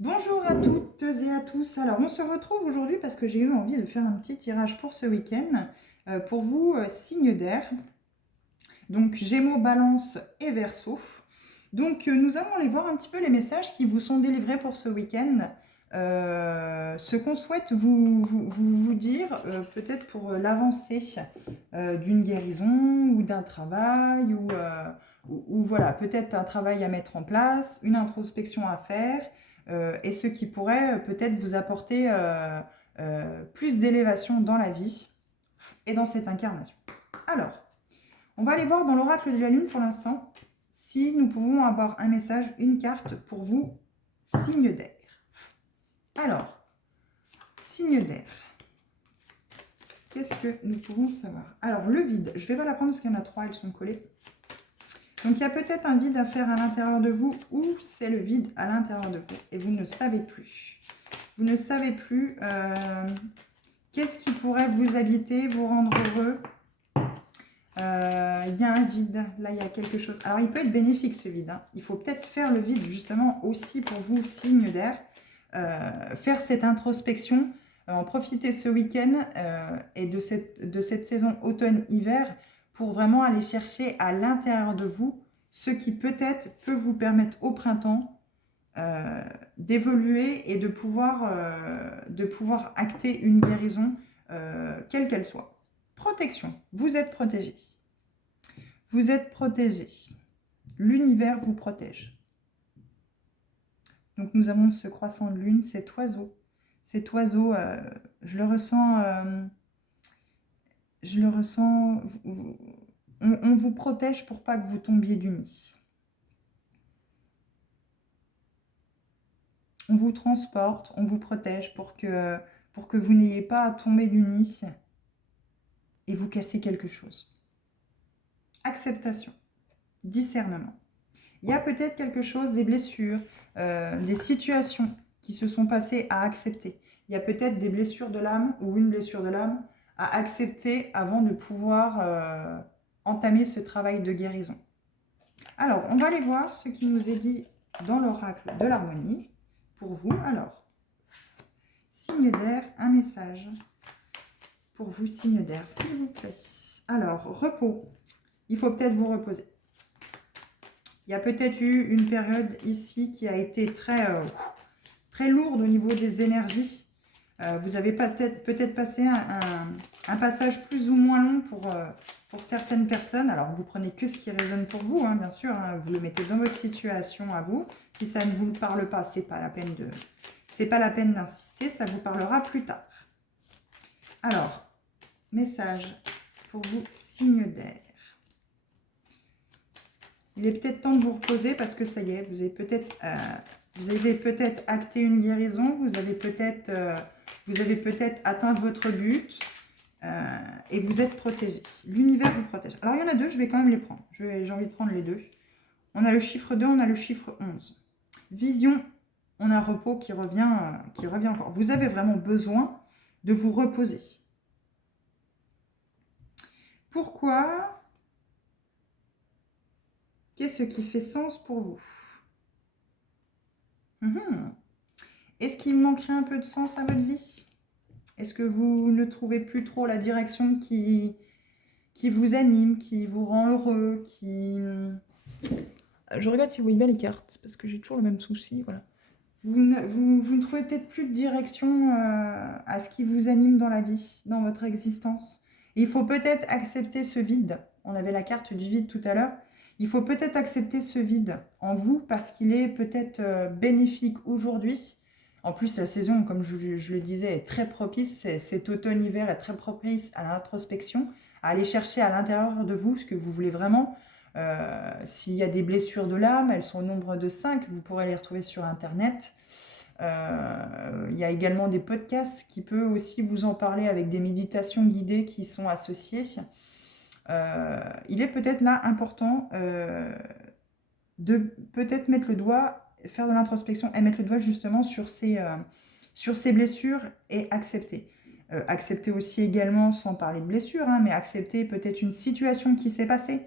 Bonjour à toutes et à tous. Alors, on se retrouve aujourd'hui parce que j'ai eu envie de faire un petit tirage pour ce week-end. Pour vous, signe d'air. Donc, Gémeaux, Balance et Verseau. Donc, nous allons aller voir un petit peu les messages qui vous sont délivrés pour ce week-end. Ce qu'on souhaite vous dire, peut-être pour l'avancée d'une guérison ou d'un travail ou voilà, peut-être un travail à mettre en place, une introspection à faire et ce qui pourrait peut-être vous apporter plus d'élévation dans la vie et dans cette incarnation. Alors, on va aller voir dans l'oracle de la Lune pour l'instant si nous pouvons avoir un message, une carte pour vous, signe d'air. Alors, signe d'air. Qu'est-ce que nous pouvons savoir? Alors, le vide, je vais pas la prendre parce qu'il y en a 3, elles sont collées. Donc, il y a peut-être un vide à faire à l'intérieur de vous ou c'est le vide à l'intérieur de vous et vous ne savez plus. Vous ne savez plus qu'est-ce qui pourrait vous habiter, vous rendre heureux. Il y a un vide, là il y a quelque chose. Alors, il peut être bénéfique ce vide. Hein. Il faut peut-être faire le vide justement aussi pour vous, signe d'air. Faire cette introspection, en profiter ce week-end et de cette saison automne-hiver pour vraiment aller chercher à l'intérieur de vous ce qui peut-être peut vous permettre au printemps d'évoluer et de pouvoir acter une guérison quelle qu'elle soit. Protection, vous êtes protégé. Vous êtes protégé. L'univers vous protège. Donc nous avons ce croissant de lune, cet oiseau. Cet oiseau, je le ressens, on vous protège pour pas que vous tombiez du nid. On vous transporte, on vous protège pour que vous n'ayez pas à tomber du nid et vous casser quelque chose. Acceptation, discernement. Il y a peut-être quelque chose, des blessures, des situations qui se sont passées à accepter. Il y a peut-être des blessures de l'âme ou une blessure de l'âme à accepter avant de pouvoir entamer ce travail de guérison. Alors, on va aller voir ce qui nous est dit dans l'oracle de l'harmonie pour vous. Alors, signe d'air, un message pour vous, signe d'air, s'il vous plaît. Alors, repos. Il faut peut-être vous reposer. Il y a peut-être eu une période ici qui a été très lourde au niveau des énergies. Vous avez peut-être passé un passage plus ou moins long pour certaines personnes. Alors, vous prenez que ce qui résonne pour vous, hein, bien sûr. Hein, vous le mettez dans votre situation à vous. Si ça ne vous parle pas, c'est pas la peine d'insister. Ça vous parlera plus tard. Alors, message pour vous, signe d'air. Il est peut-être temps de vous reposer parce que ça y est, vous avez peut-être acté une guérison, vous avez peut-être atteint votre but et vous êtes protégé. L'univers vous protège. Alors, il y en a deux, je vais quand même les prendre. J'ai envie de prendre les deux. On a le chiffre 2, on a le chiffre 11. Vision, on a repos qui revient encore. Vous avez vraiment besoin de vous reposer. Pourquoi ? Qu'est-ce qui fait sens pour vous? Est-ce qu'il manquerait un peu de sens à votre vie? Est-ce que vous ne trouvez plus trop la direction qui vous anime, qui vous rend heureux, Je regarde si vous voyez bien les cartes, parce que j'ai toujours le même souci, voilà. Vous ne trouvez peut-être plus de direction à ce qui vous anime dans la vie, dans votre existence. Et il faut peut-être accepter ce vide. On avait la carte du vide tout à l'heure. Il faut peut-être accepter ce vide en vous parce qu'il est peut-être bénéfique aujourd'hui. En plus, la saison, comme je le disais, est très propice. Cet automne-hiver est très propice à l'introspection, à aller chercher à l'intérieur de vous ce que vous voulez vraiment. S'il y a des blessures de l'âme, elles sont au nombre de 5. Vous pourrez les retrouver sur Internet. Il y a également des podcasts qui peuvent aussi vous en parler avec des méditations guidées qui sont associées. Il est peut-être là important de peut-être mettre le doigt, faire de l'introspection et mettre le doigt justement sur ces blessures et accepter. Accepter aussi également, sans parler de blessures, hein, mais accepter peut-être une situation qui s'est passée,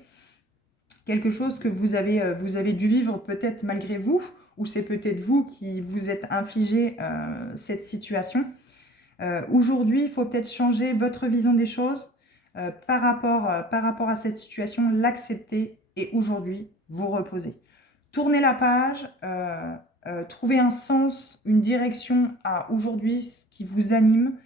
quelque chose que vous avez dû vivre peut-être malgré vous, ou c'est peut-être vous qui vous êtes infligé cette situation. Aujourd'hui, il faut peut-être changer votre vision des choses par rapport à cette situation, l'accepter et aujourd'hui, vous reposer. Tournez la page, trouvez un sens, une direction à aujourd'hui, ce qui vous anime.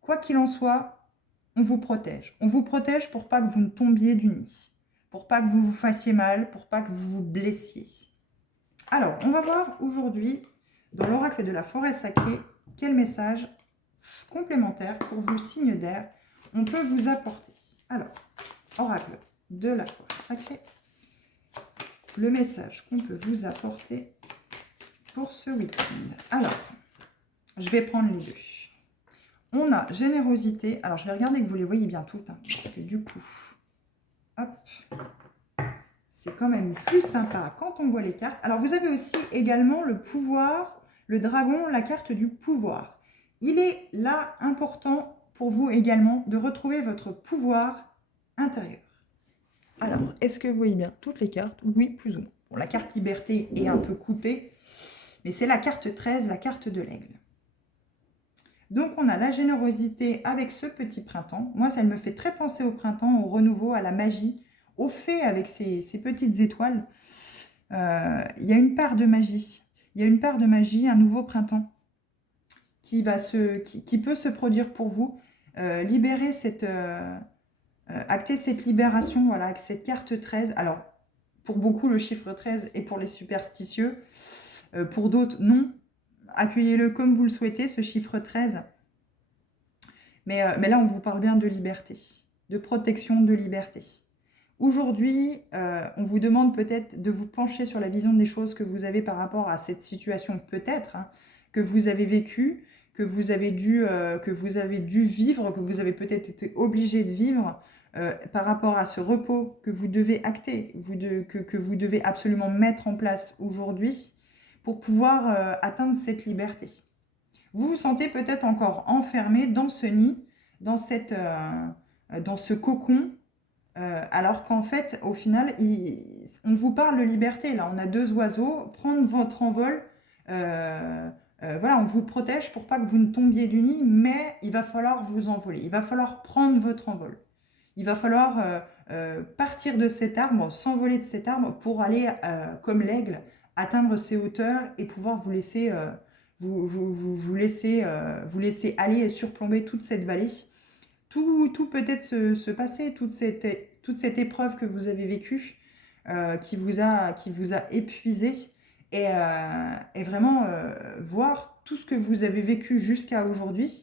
Quoi qu'il en soit, on vous protège. On vous protège pour pas que vous ne tombiez du nid, pour pas que vous vous fassiez mal, pour pas que vous vous blessiez. Alors, on va voir aujourd'hui, dans l'oracle de la forêt sacrée, quel message complémentaire pour vos signes d'air on peut vous apporter. Alors, oracle de la forêt sacrée, le message qu'on peut vous apporter pour ce week-end. Alors, je vais prendre les deux. On a générosité. Alors, je vais regarder que vous les voyez bien toutes, hein, parce que du coup, hop, c'est quand même plus sympa quand on voit les cartes. Alors, vous avez aussi également le pouvoir, le dragon, la carte du pouvoir. Il est là important pour vous également de retrouver votre pouvoir intérieur. Alors, est-ce que vous voyez bien toutes les cartes? Oui, plus ou moins. Bon, la carte liberté est un peu coupée, mais c'est la carte 13, la carte de l'aigle. Donc, on a la générosité avec ce petit printemps. Moi, ça me fait très penser au printemps, au renouveau, à la magie, au fait avec ces petites étoiles. Il y a une part de magie. Il y a une part de magie, un nouveau printemps qui peut se produire pour vous. Libérer acter cette libération, voilà, avec cette carte 13. Alors, pour beaucoup, le chiffre 13 est pour les superstitieux. Pour d'autres, non. Accueillez-le comme vous le souhaitez, ce chiffre 13. Mais là, on vous parle bien de liberté, de protection, de liberté. Aujourd'hui, on vous demande peut-être de vous pencher sur la vision des choses que vous avez par rapport à cette situation, peut-être, hein, que vous avez vécue, que vous avez dû vivre, que vous avez peut-être été obligé de vivre par rapport à ce repos que vous devez acter, que vous devez absolument mettre en place aujourd'hui pour pouvoir atteindre cette liberté. Vous vous sentez peut-être encore enfermé dans ce nid, dans ce cocon, alors qu'en fait, au final, on vous parle de liberté. Là, on a deux oiseaux, prendre votre envol. Voilà, on vous protège pour pas que vous ne tombiez du nid, mais il va falloir vous envoler. Il va falloir prendre votre envol. Il va falloir partir de cet arbre, s'envoler de cet arbre pour aller, comme l'aigle, atteindre ses hauteurs et pouvoir vous laisser, vous laisser aller et surplomber toute cette vallée. Tout peut-être se passer, toute cette épreuve que vous avez vécue, qui vous a épuisé, et vraiment voir tout ce que vous avez vécu jusqu'à aujourd'hui,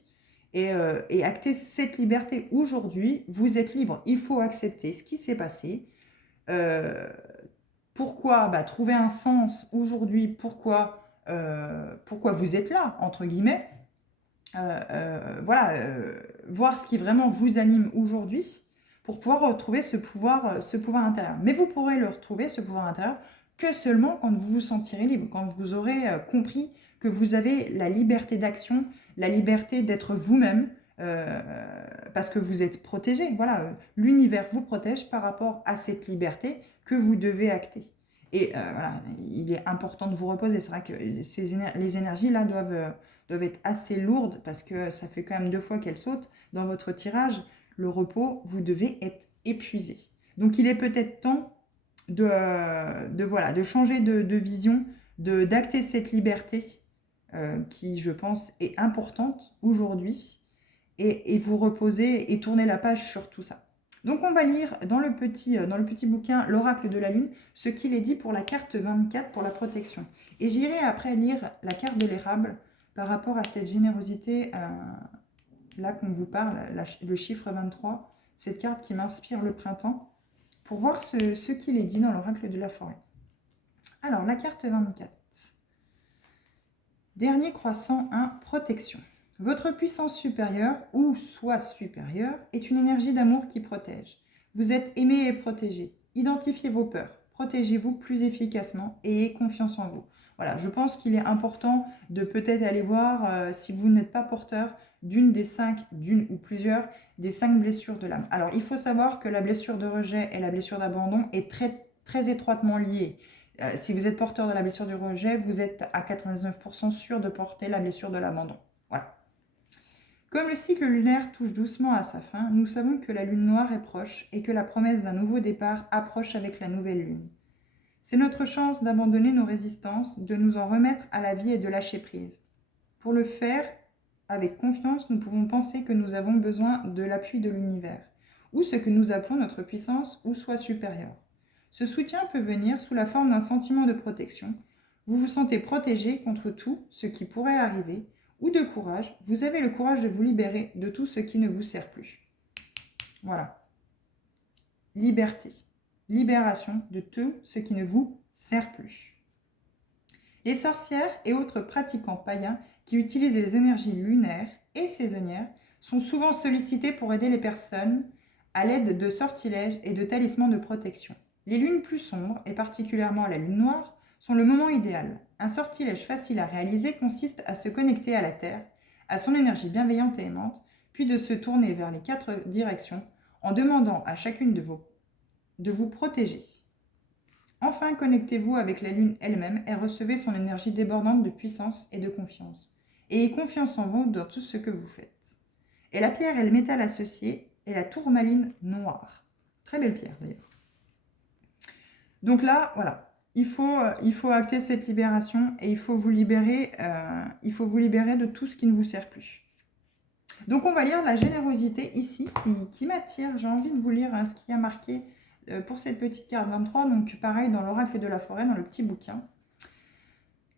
et acter cette liberté. Aujourd'hui, vous êtes libre. Il faut accepter ce qui s'est passé. Pourquoi trouver un sens aujourd'hui, pourquoi vous êtes là, entre guillemets. Voilà, voir ce qui vraiment vous anime aujourd'hui pour pouvoir retrouver ce pouvoir intérieur. Mais vous pourrez le retrouver, ce pouvoir intérieur, que seulement quand vous vous sentirez libre, quand vous aurez compris que vous avez la liberté d'action, la liberté d'être vous-même, parce que vous êtes protégé. Voilà, l'univers vous protège par rapport à cette liberté que vous devez acter. Et voilà, il est important de vous reposer. C'est vrai que les énergies là doivent être assez lourdes parce que ça fait quand même 2 fois qu'elles sautent. Dans votre tirage, le repos, vous devez être épuisé. Donc il est peut-être temps de changer de vision, d'acter cette liberté qui, je pense, est importante aujourd'hui, et vous reposer et tourner la page sur tout ça. Donc on va lire dans le petit bouquin l'oracle de la lune ce qu'il est dit pour la carte 24 pour la protection. Et j'irai après lire la carte de l'érable par rapport à cette générosité là qu'on vous parle, le chiffre 23, cette carte qui m'inspire le printemps, pour voir ce qu'il est dit dans l'oracle de la forêt. Alors la carte 24. Dernier croissant 1, protection. Votre puissance supérieure, ou soit supérieure, est une énergie d'amour qui protège. Vous êtes aimé et protégé. Identifiez vos peurs. Protégez-vous plus efficacement et ayez confiance en vous. Voilà, je pense qu'il est important de peut-être aller voir si vous n'êtes pas porteur d'une ou plusieurs des 5 blessures de l'âme. Alors, il faut savoir que la blessure de rejet et la blessure d'abandon est très, très étroitement liée. Si vous êtes porteur de la blessure du rejet, vous êtes à 99% sûr de porter la blessure de l'abandon. Voilà. Comme le cycle lunaire touche doucement à sa fin, nous savons que la lune noire est proche et que la promesse d'un nouveau départ approche avec la nouvelle lune. C'est notre chance d'abandonner nos résistances, de nous en remettre à la vie et de lâcher prise. Pour le faire, avec confiance, nous pouvons penser que nous avons besoin de l'appui de l'univers, ou ce que nous appelons notre puissance ou soi supérieur. Ce soutien peut venir sous la forme d'un sentiment de protection. Vous vous sentez protégé contre tout ce qui pourrait arriver, ou de courage. Vous avez le courage de vous libérer de tout ce qui ne vous sert plus. Voilà. Liberté. Libération de tout ce qui ne vous sert plus. Les sorcières et autres pratiquants païens qui utilisent les énergies lunaires et saisonnières sont souvent sollicités pour aider les personnes à l'aide de sortilèges et de talismans de protection. Les lunes plus sombres, et particulièrement la lune noire, sont le moment idéal. Un sortilège facile à réaliser consiste à se connecter à la Terre, à son énergie bienveillante et aimante, puis de se tourner vers les 4 directions en demandant à chacune de vous protéger. Enfin, connectez-vous avec la lune elle-même et recevez son énergie débordante de puissance et de confiance. Ayez confiance en vous dans tout ce que vous faites. Et la pierre et le métal associé est la tourmaline noire. Très belle pierre d'ailleurs. Donc là, voilà. Il faut acter cette libération et il faut vous libérer de tout ce qui ne vous sert plus. Donc on va lire la générosité ici qui m'attire. J'ai envie de vous lire ce qui a marqué pour cette petite carte 23. Donc pareil dans l'oracle de la forêt, dans le petit bouquin.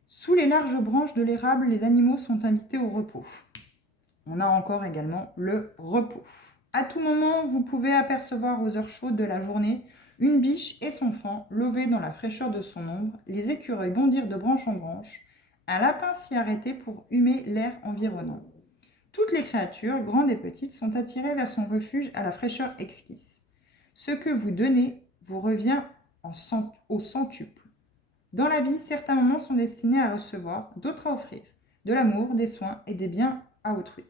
Sous les larges branches de l'érable, les animaux sont invités au repos. On a encore également le repos. À tout moment, vous pouvez apercevoir aux heures chaudes de la journée une biche et son faon lever dans la fraîcheur de son ombre, les écureuils bondir de branche en branche, un lapin s'y arrêter pour humer l'air environnant. Toutes les créatures, grandes et petites, sont attirées vers son refuge à la fraîcheur exquise. Ce que vous donnez vous revient au centuple. Dans la vie, certains moments sont destinés à recevoir, d'autres à offrir, de l'amour, des soins et des biens à autrui.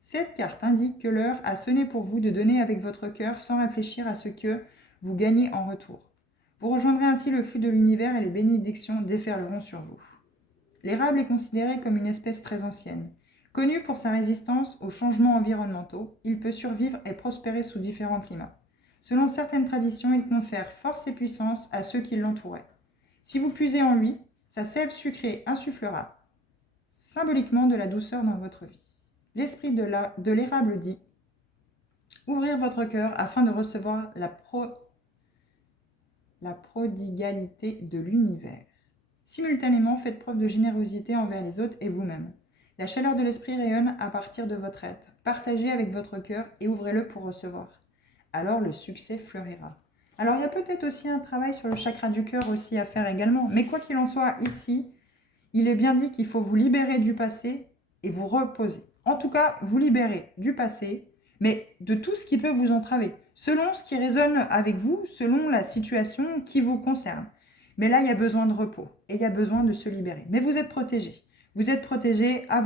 Cette carte indique que l'heure a sonné pour vous de donner avec votre cœur sans réfléchir à ce que vous gagnez en retour. Vous rejoindrez ainsi le flux de l'univers et les bénédictions déferleront sur vous. L'érable est considéré comme une espèce très ancienne. Connu pour sa résistance aux changements environnementaux, il peut survivre et prospérer sous différents climats. Selon certaines traditions, il confère force et puissance à ceux qui l'entouraient. Si vous puisez en lui, sa sève sucrée insufflera symboliquement de la douceur dans votre vie. L'esprit de l'érable dit « Ouvrir votre cœur afin de recevoir la prodigalité de l'univers. Simultanément, faites preuve de générosité envers les autres et vous-même. La chaleur de l'esprit rayonne à partir de votre être. Partagez avec votre cœur et ouvrez-le pour recevoir. Alors le succès fleurira. » Alors il y a peut-être aussi un travail sur le chakra du cœur aussi à faire également. Mais quoi qu'il en soit, ici, il est bien dit qu'il faut vous libérer du passé et vous reposer. En tout cas, vous libérer du passé, mais de tout ce qui peut vous entraver, selon ce qui résonne avec vous, selon la situation qui vous concerne. Mais là, il y a besoin de repos et il y a besoin de se libérer. Mais vous êtes protégé. Vous êtes protégé à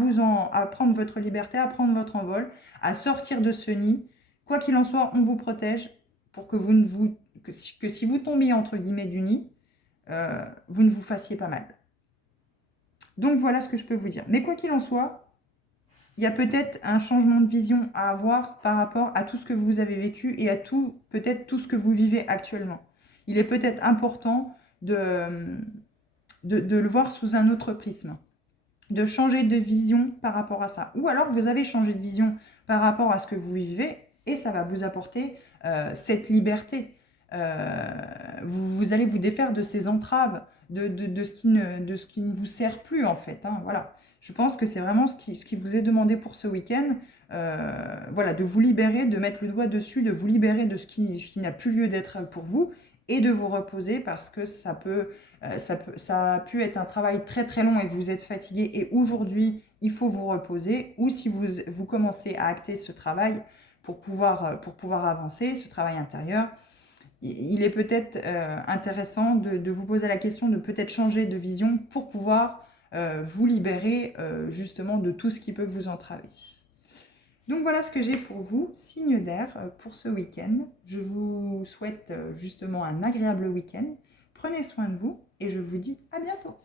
prendre votre liberté, à prendre votre envol, à sortir de ce nid. Quoi qu'il en soit, on vous protège pour que que si vous tombiez entre guillemets du nid, vous ne vous fassiez pas mal. Donc voilà ce que je peux vous dire. Mais quoi qu'il en soit, il y a peut-être un changement de vision à avoir par rapport à tout ce que vous avez vécu et à peut-être tout ce que vous vivez actuellement. Il est peut-être important de le voir sous un autre prisme, de changer de vision par rapport à ça. Ou alors vous avez changé de vision par rapport à ce que vous vivez et ça va vous apporter cette liberté. Vous allez vous défaire de ces entraves, de ce qui ne vous sert plus en fait. Hein, voilà. Je pense que c'est vraiment ce qui vous est demandé pour ce week-end. Voilà, de vous libérer, de mettre le doigt dessus, de vous libérer de ce qui n'a plus lieu d'être pour vous et de vous reposer parce que ça a pu être un travail très très long et vous êtes fatigué et aujourd'hui il faut vous reposer, ou si vous commencez à acter ce travail pour pouvoir avancer, ce travail intérieur, il est peut-être intéressant de vous poser la question de peut-être changer de vision pour pouvoir vous libérer justement de tout ce qui peut vous entraver. Donc voilà ce que j'ai pour vous, signe d'air, pour ce week-end. Je vous souhaite justement un agréable week-end. Prenez soin de vous et je vous dis à bientôt.